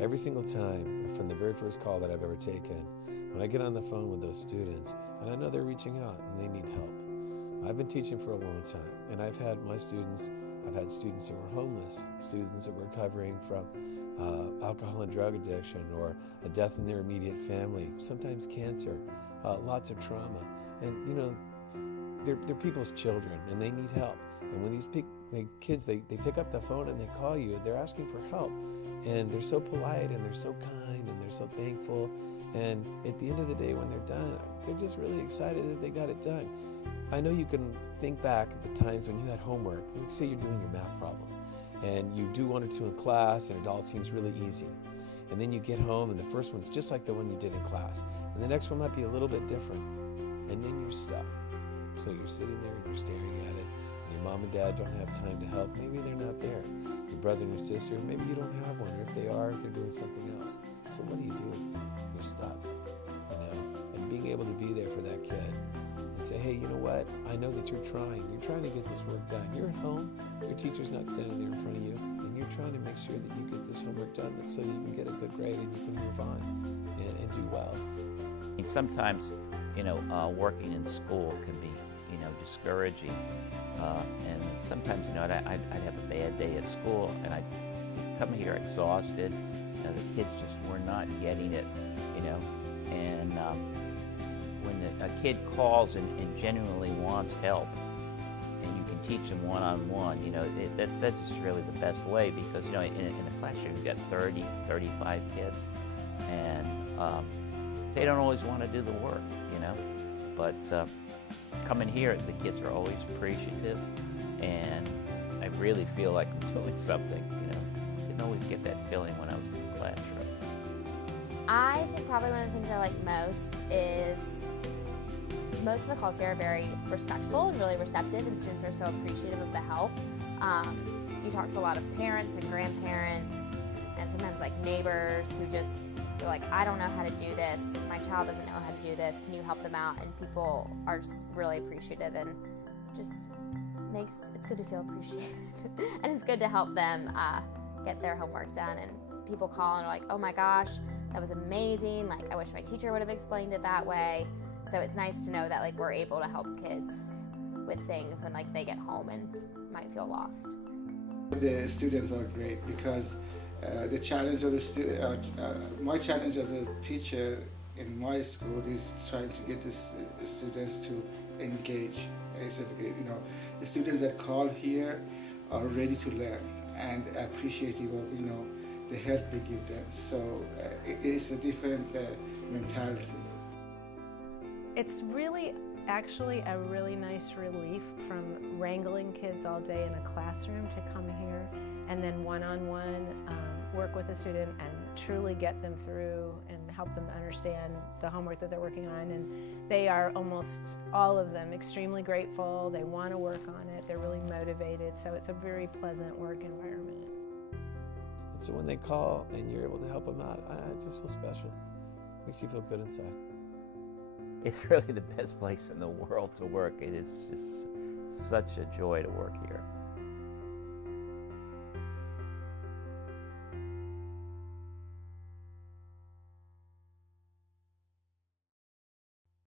Every single time, from the very first call that I've ever taken, when I get on the phone with those students, and I know they're reaching out and they need help. I've been teaching for a long time, and I've had students that were homeless, students that were recovering from alcohol and drug addiction, or a death in their immediate family, sometimes cancer, lots of trauma. And you know, they're people's children, and they need help. And when these kids, they pick up the phone and they call you, they're asking for help. And they're so polite, and they're so kind, and they're so thankful. And at the end of the day, when they're done, they're just really excited that they got it done. I know you can think back at the times when you had homework. Let's say you're doing your math problem, and you do one or two in class, and it all seems really easy. And then you get home, and the first one's just like the one you did in class. And the next one might be a little bit different. And then you're stuck. So you're sitting there, and you're staring at it. Your mom and dad don't have time to help. Maybe they're not there. Your brother and your sister, maybe you don't have one. Or if they are, they're doing something else. So what do? You're stuck, you know? And being able to be there for that kid and say, hey, you know what? I know that you're trying. You're trying to get this work done. You're at home. Your teacher's not standing there in front of you. And you're trying to make sure that you get this homework done so you can get a good grade and you can move on and do well. Sometimes, you know, working in school can be, you know, discouraging. And sometimes, you know, I'd have a bad day at school, and I'd come here exhausted. You know, the kids just were not getting it, you know. And when a kid calls and genuinely wants help, and you can teach them one-on-one, you know, that's just really the best way, because, you know, in a classroom you've got 30, 35 kids, and they don't always want to do the work, you know. But coming here, the kids are always appreciative, and I really feel like I'm doing something, you know. I didn't always get that feeling when I was in the classroom. I think probably one of the things I like most is most of the calls here are very respectful and really receptive, and students are so appreciative of the help. You talk to a lot of parents and grandparents, and sometimes like neighbors who just, they're like, I don't know how to do this, my child doesn't know how to do this, can you help them out? And people are just really appreciative, and just it's good to feel appreciated. And it's good to help them get their homework done. And people call and are like, oh my gosh, that was amazing, like I wish my teacher would have explained it that way. So it's nice to know that like we're able to help kids with things when like they get home and might feel lost. The students are great, because the challenge of my challenge as a teacher in my school is trying to get the students to engage. You know, the students that call here are ready to learn and appreciative of, you know, the help we give them. So it is a different mentality. It's really actually a really nice relief from wrangling kids all day in a classroom to come here and then one-on-one work with a student and truly get them through and help them understand the homework that they're working on. And they are almost all of them extremely grateful. They want to work on it. They're really motivated. So it's a very pleasant work environment. And so when they call and you're able to help them out, I just feel special. Makes you feel good inside. It's really the best place in the world to work. It is just such a joy to work here.